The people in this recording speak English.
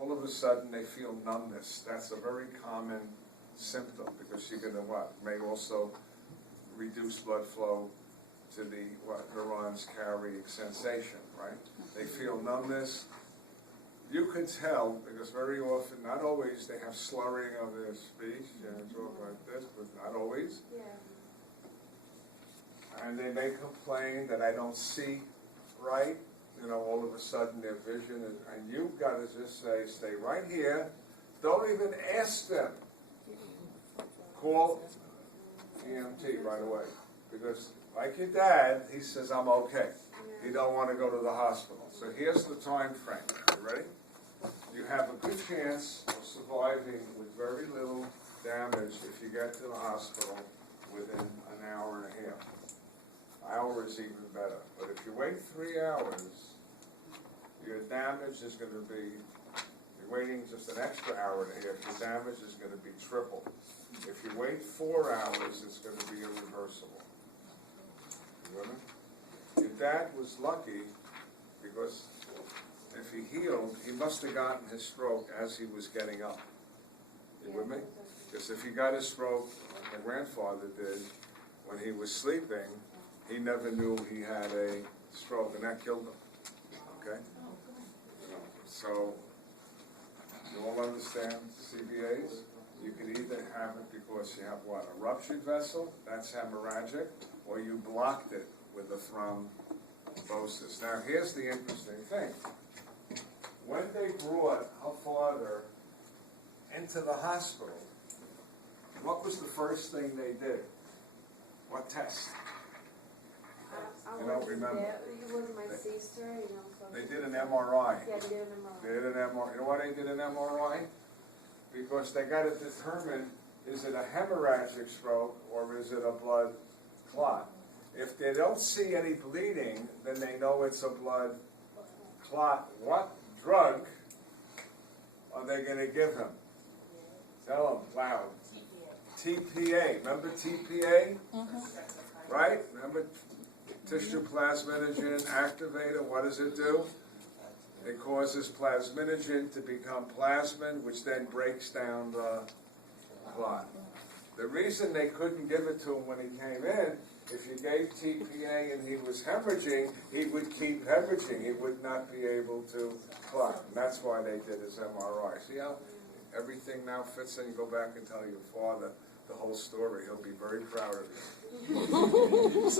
All of a sudden they feel numbness. That's a very common symptom because you're going to what? May also reduce blood flow to the what neurons carrying sensation, right? They feel numbness. You can tell because very often, not always, they have slurring of their speech and talk like this, but not always. Yeah. And they may complain that I don't see right. You know, all of a sudden their vision is, and you've got to just say, stay right here. Don't even ask them. Call EMT right away. Because like your dad, he says, I'm okay. He don't want to go to the hospital. So here's the time frame. You ready? You have a good chance of surviving with very little damage if you get to the hospital within an hour and a half. Hour is even better. But if you wait 3 hours, your damage is going to be, you're waiting just an extra hour and a half, your damage is going to be triple. If you wait 4 hours, it's going to be irreversible. You with me? Your dad was lucky because if he healed, he must have gotten his stroke as he was getting up. You with me? Because if he got his stroke, like my grandfather did, when he was sleeping, he never knew he had a stroke, and that killed him. Okay? So, you all understand CVAs? You can either have it because you have what? A ruptured vessel, that's hemorrhagic, or you blocked it with a thrombosis. Now, here's the interesting thing. When they brought her father into the hospital, what was the first thing they did? What test? I You don't wasn't remember. there. You wasn't my sister, you know. So They did an MRI. yeah, they did an MRI. They did an MRI. You know why they did an MRI? Because they got to determine, is it a hemorrhagic stroke or is it a blood clot? If they don't see any bleeding, then they know it's a blood clot. What drug are they going to give him? Tell them loud. TPA. Remember TPA? Right? Remember tissue plasminogen activator? What does it do? It causes plasminogen to become plasmin, which then breaks down the clot. The reason they couldn't give it to him when he came in, if you gave TPA and he was hemorrhaging, he would keep hemorrhaging. He would not be able to clot. And that's why they did his MRI. See how everything now fits in? You go back and tell your father the whole story. He'll be very proud of you.